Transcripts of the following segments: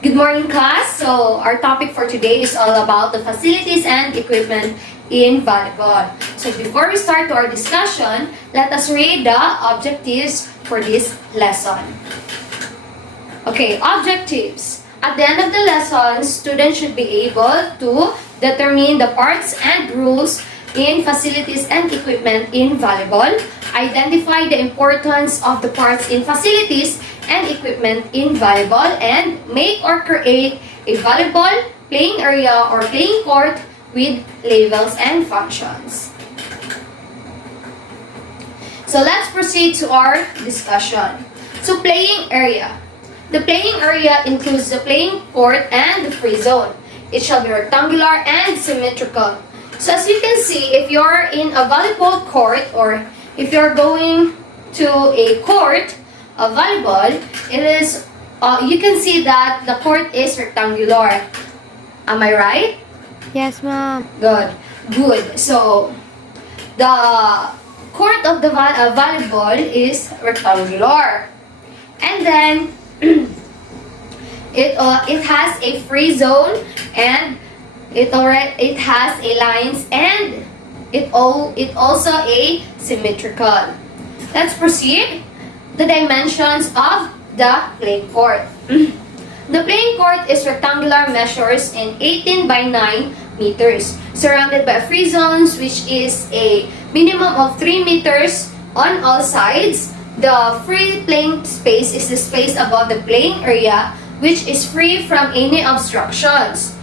Good morning, class. So, our topic for today is all about the facilities and equipment in volleyball. So, before we start to our discussion, let us read the objectives for this lesson. Okay, objectives. At the end of the lesson, students should be able to determine the parts and rules in facilities and equipment in volleyball, identify the importance of the parts in facilities and equipment in volleyball, and make or create a volleyball playing area or playing court with levels and functions. So let's proceed to our discussion. So playing area. The playing area includes the playing court and the free zone. It shall be rectangular and symmetrical. So as you can see, if you're in a volleyball court or if you're going to a court of volleyball, it is you can see that the court is rectangular. Am I right? Yes, ma'am. Good. So the court of the volleyball is rectangular, and then it has a free zone, and it has a lines, and it also a symmetrical. Let's proceed. The dimensions of the playing court. The playing court is rectangular, measures in 18 by 9 meters, surrounded by free zones, which is a minimum of 3 meters on all sides. The free playing space is the space above the playing area, which is free from any obstructions.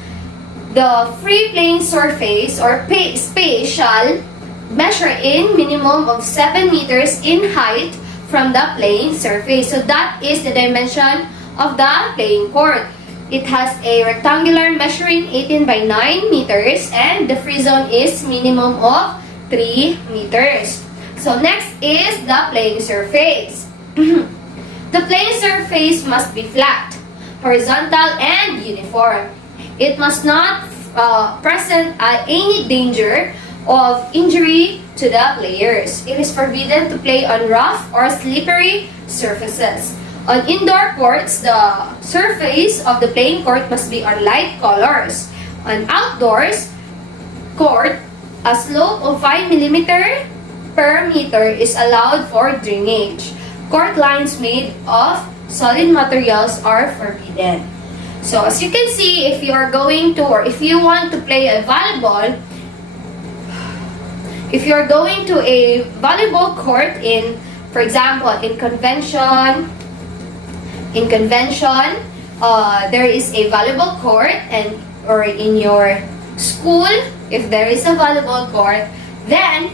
The free playing surface or space shall measure in minimum of 7 meters in height from the playing surface. So that is the dimension of the playing court. It has a rectangular measuring 18 by 9 meters, and the free zone is minimum of 3 meters. So next is the playing surface. The playing surface must be flat, horizontal, and uniform. It must not present any danger of injury to the players. It is forbidden to play on rough or slippery surfaces. On indoor courts, the surface of the playing court must be on light colors. On outdoors court, a slope of 5 mm per meter is allowed for drainage. Court lines made of solid materials are forbidden. So as you can see, if you are going to, or if you want to play a volleyball, if you're going to a volleyball court in, for example, in convention, there is a volleyball court, and or in your school, if there is a volleyball court, then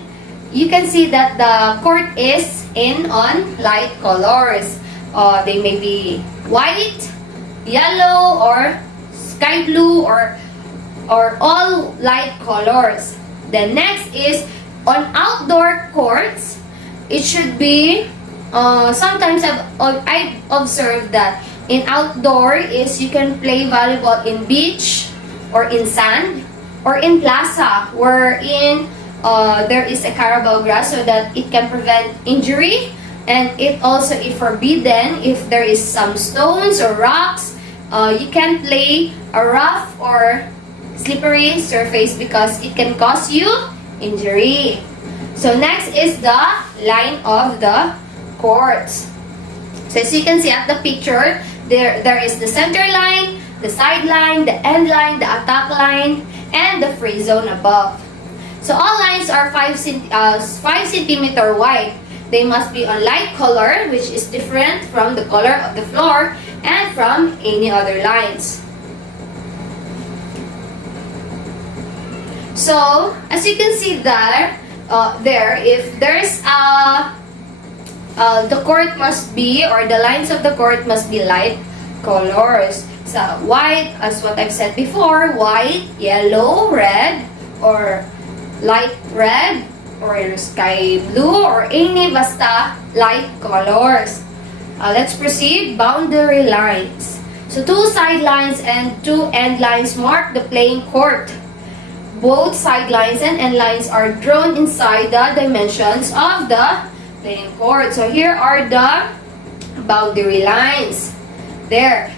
you can see that the court is on light colors. They may be white, yellow, or sky blue, or all light colors. The next is on outdoor courts. It should be sometimes I've observed that in outdoor is you can play volleyball in beach or in sand or in plaza, wherein there is a carabao grass so that it can prevent injury, and it also is forbidden if there is some stones or rocks. You can play a rough or slippery surface because it can cause you injury. So next is the line of the courts. So as you can see at the picture, there is the center line, the side line, the end line, the attack line, and the free zone above. So all lines are 5 centimeter wide. They must be on light color, which is different from the color of the floor and from any other lines. So as you can see there, if there's the court must be, or the lines of the court must be light colors. So white, as what I've said before, white, yellow, red, or light red, or sky blue, or any basta light colors. Let's proceed. Boundary lines. So 2 sidelines and 2 end lines mark the playing court. Both sidelines and end lines are drawn inside the dimensions of the playing court. So here are the boundary lines. There.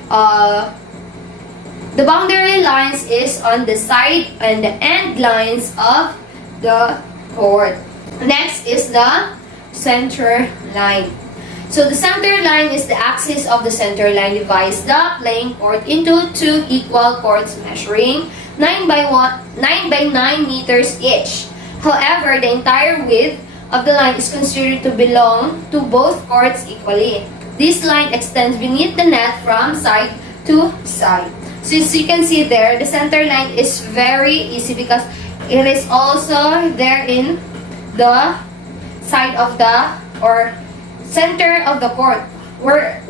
The boundary lines is on the side and the end lines of the court. Next is the center line. So the center line is the axis of the center line divides the playing court into two equal courts measuring 9 by 9 meters each. However, the entire width of the line is considered to belong to both courts equally. This line extends beneath the net from side to side. So as you can see there, the center line is very easy because it is also there in the side of the or center of the court. Where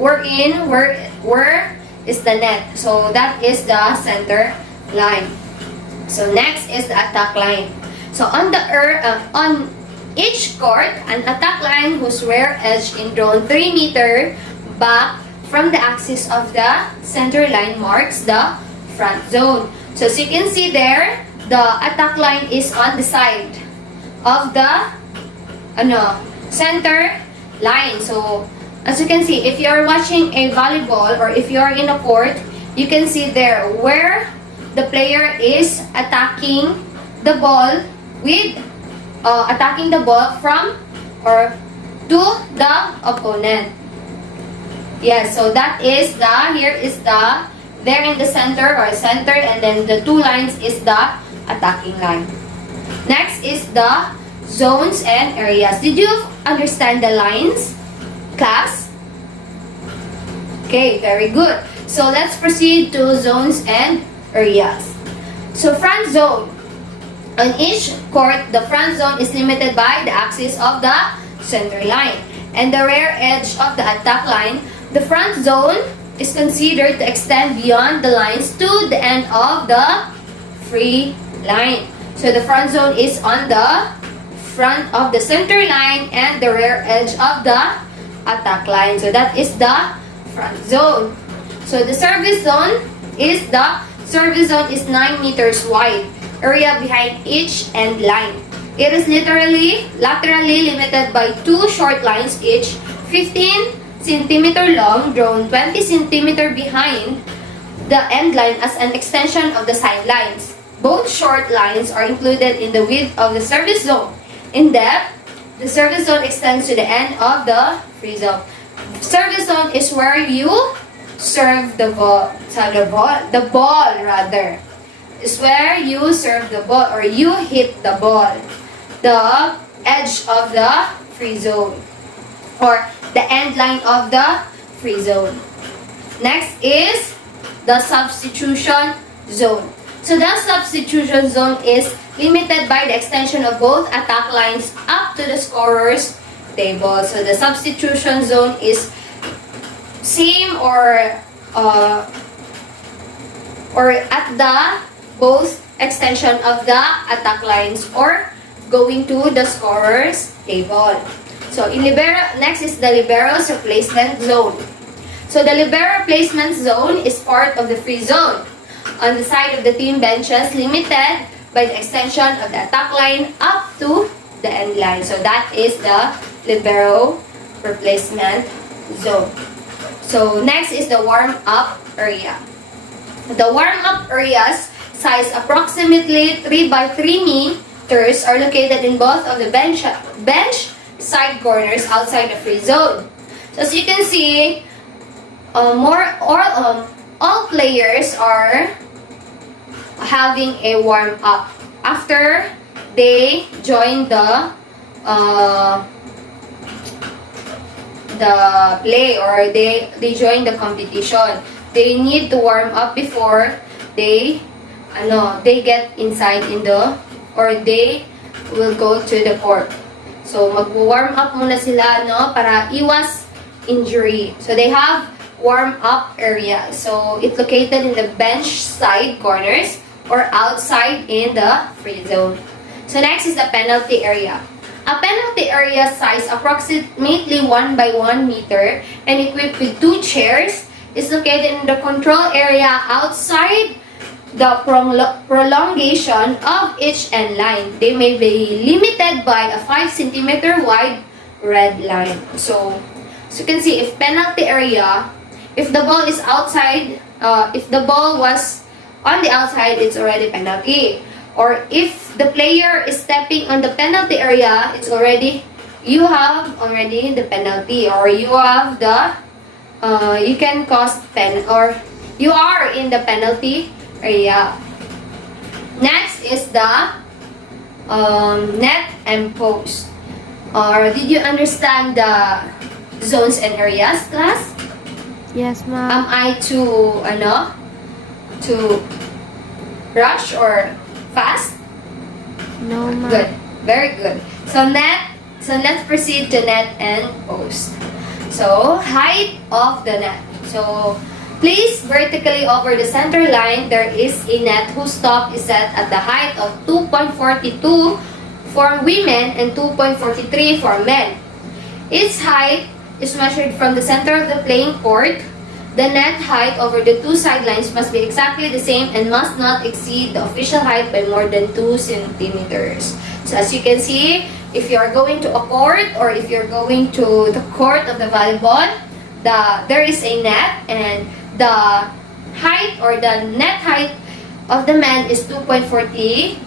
is the net? So that is the center line. So next is the attack line. So on each court, an attack line whose rear edge is drawn 3 meters back from the axis of the center line marks the front zone. So as you can see there, the attack line is on the side of the center line. So as you can see, if you are watching a volleyball or if you are in a court, you can see there where the player is attacking the ball with from or to the opponent. Yes, so that is there in the center and then the two lines is the attacking line. Next is the zones and areas. Did you understand the lines, class? Okay, very good. So let's proceed to zones and areas. So front zone. On each court, the front zone is limited by the axis of the center line and the rear edge of the attack line. The front zone is considered to extend beyond the lines to the end of the free line. So the front zone is on the front of the center line and the rear edge of the attack line. So that is the front zone. So the service zone is 9 meters wide. Area behind each end line. It is laterally limited by two short lines each 15 cm long drawn 20 cm behind the end line as an extension of the sidelines. Both short lines are included in the width of the service zone. In depth, the service zone extends to the end of the free zone. Service zone is where you serve the ball. Is where you serve the ball or you hit the ball. The edge of the free zone or the end line of the free zone. Next is the substitution zone. So the substitution zone is limited by the extension of both attack lines up to the scorer's table. So the substitution zone is same or at the both extension of the attack lines or going to the scorer's table. So next is the libero's replacement zone. So the libero placement zone is part of the free zone on the side of the team benches limited by the extension of the attack line up to the end line. So that is the libero replacement zone. So next is the warm-up area. The warm-up areas size approximately 3 by 3 meters are located in both of the bench side corners outside the free zone. So as you can see, all players are having a warm-up after they join the play or they join the competition. They need to warm up before they get inside or they will go to the court. So mag-warm up muna sila para iwas injury. So they have warm up area. So it's located in the bench side corners or outside in the free zone. So next is the penalty area. A penalty area size approximately 1 by 1 meter and equipped with 2 chairs is located in the control area outside the prolongation of each end line. They may be limited by a 5 cm wide red line. So you can see if penalty area, if the ball is outside, if the ball was on the outside, it's already penalty. Or if the player is stepping on the penalty area, it's already, you have already the penalty, or you have the, you can cause or you are in the penalty area. Next is the net and post. Or did you understand the zones and areas, class? Yes, ma'am. Am I to rush or fast? No, ma'am. Good. Very good. So let's proceed to net and post. So height of the net. So placed vertically over the center line, there is a net whose top is set at the height of 2.42 for women and 2.43 for men. Its height is measured from the center of the playing court. The net height over the two sidelines must be exactly the same and must not exceed the official height by more than 2 centimeters. So as you can see, if you are going to a court or if you're going to the court of the volleyball, there is a net, and the height or the net height of the men is 2.43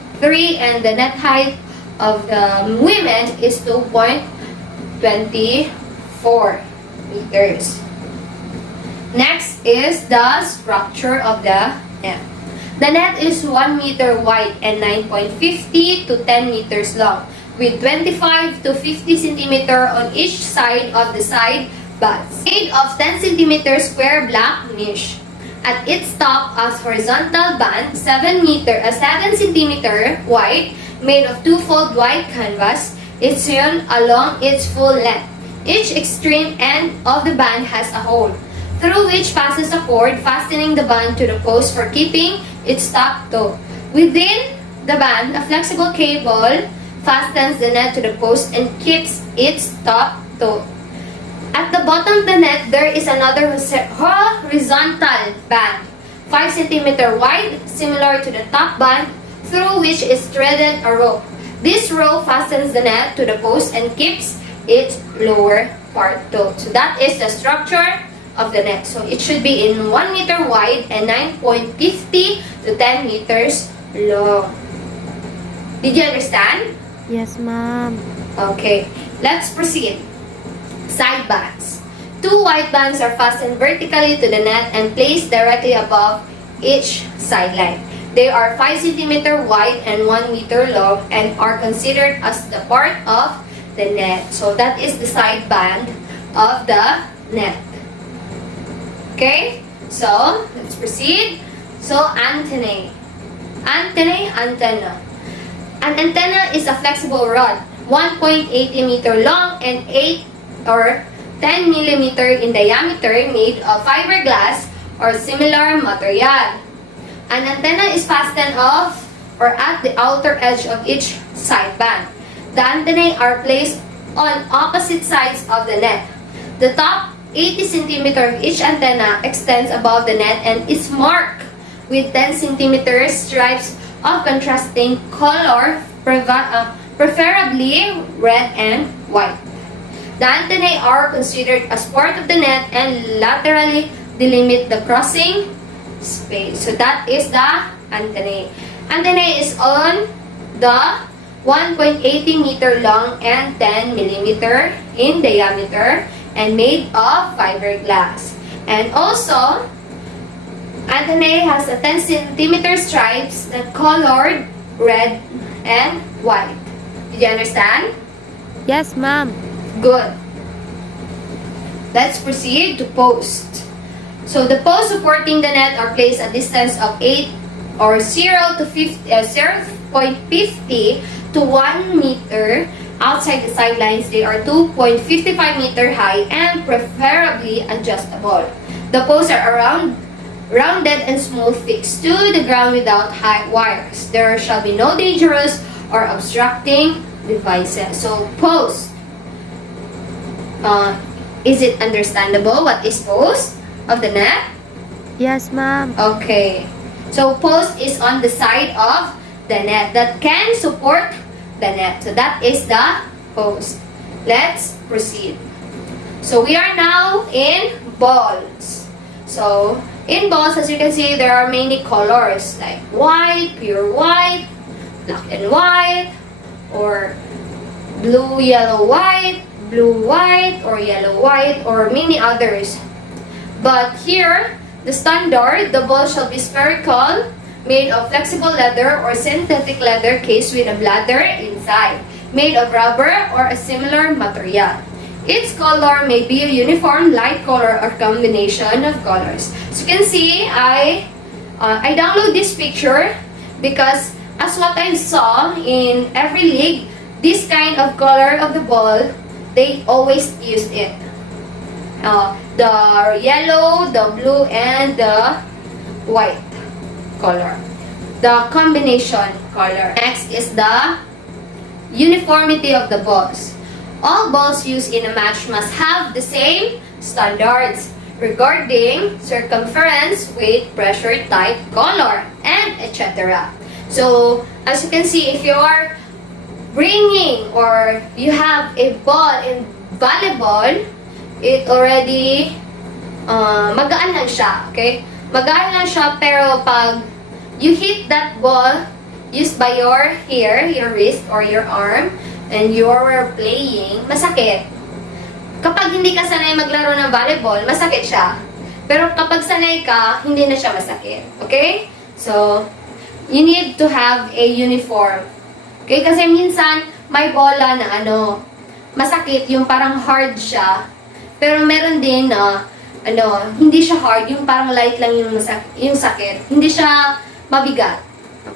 and the net height of the women is 2.24 meters. Next is the structure of the net. The net is 1 meter wide and 9.50 to 10 meters long, with 25 to 50 centimeter on each side of the side bands. Made of 10 centimeter square black mesh. At its top, a horizontal band 7 centimeter wide, made of two-fold white canvas, is sewn along its full length. Each extreme end of the band has a hole, through which passes a cord, fastening the band to the post for keeping its top toe. Within the band, a flexible cable fastens the net to the post and keeps its top toe. At the bottom of the net, there is another horizontal band, 5 centimeter wide, similar to the top band, through which is threaded a rope. This rope fastens the net to the post and keeps its lower part toe. So that is the structure of the net. So it should be in 1 meter wide and 9.50 to 10 meters long. Did you understand? Yes, ma'am. Okay, let's proceed. Side bands. 2 white bands are fastened vertically to the net and placed directly above each sideline. They are 5 centimeter wide and 1 meter long and are considered as the part of the net. So that is the side band of the net. Okay, so let's proceed. So antennae. Antenna. An antenna is a flexible rod, 1.80 meter long and 8 or 10 millimeter in diameter, made of fiberglass or similar material. An antenna is fastened off or at the outer edge of each side band. The antennae are placed on opposite sides of the net. The top 80 centimeter of each antenna extends above the net and is marked with 10 centimeter stripes of contrasting color, preferably red and white. The antennae are considered as part of the net and laterally delimit the crossing space. So that is the antennae. Antennae is on the 1.80 meter long and 10 millimeter in diameter and made of fiberglass. And also, antennae has a 10 centimeter stripes that colored red and white. Did you understand? Yes, ma'am. Good. Let's proceed to post. So the posts supporting the net are placed at a distance of 8 or 0.50 to 1 meter outside the sidelines. They are 2.55 meter high and preferably adjustable. The posts are rounded and smooth, fixed to the ground without high wires. There shall be no dangerous or obstructing devices. So post. Is it understandable what is post of the net? Yes, ma'am. Okay. So post is on the side of the net that can support the net. So that is the post. Let's proceed. So we are now in balls. So In balls, as you can see, there are many colors like white, pure white, black and white, or blue, yellow, white, blue, white, or yellow, white, or many others. But here, the standard, the ball shall be spherical, made of flexible leather or synthetic leather cased with a bladder inside, made of rubber or a similar material. Its color may be a uniform light color or combination of colors. So you can see, I download this picture because as what I saw in every league, this kind of color of the ball, they always use it. The yellow, the blue, and the white color. The combination color. Next is the uniformity of the balls. All balls used in a match must have the same standards regarding circumference, weight, pressure, type, color, and etc. So, as you can see, if you are bringing or you have a ball in volleyball, it already magaan lang siya, okay? Magaan lang siya, pero pag you hit that ball used by your hair, your wrist, or your arm, and you're playing, masakit. Kapag hindi ka sanay maglaro ng volleyball, masakit siya. Pero kapag sanay ka, hindi na siya masakit. Okay? So, you need to have a uniform. Okay? Kasi minsan, may bola na masakit, yung parang hard siya. Pero meron din na, hindi siya hard, yung parang light lang yung sakit. Hindi siya mabigat.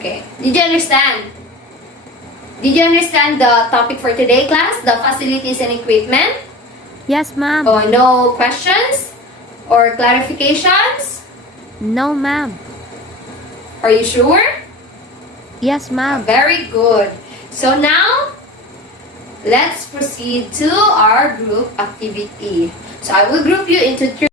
Okay? Did you understand? Did you understand the topic for today, class? The facilities and equipment? Yes, ma'am. Oh, no questions? Or clarifications? No, ma'am. Are you sure? Yes, ma'am. Very good. So now, let's proceed to our group activity. So I will group you into 3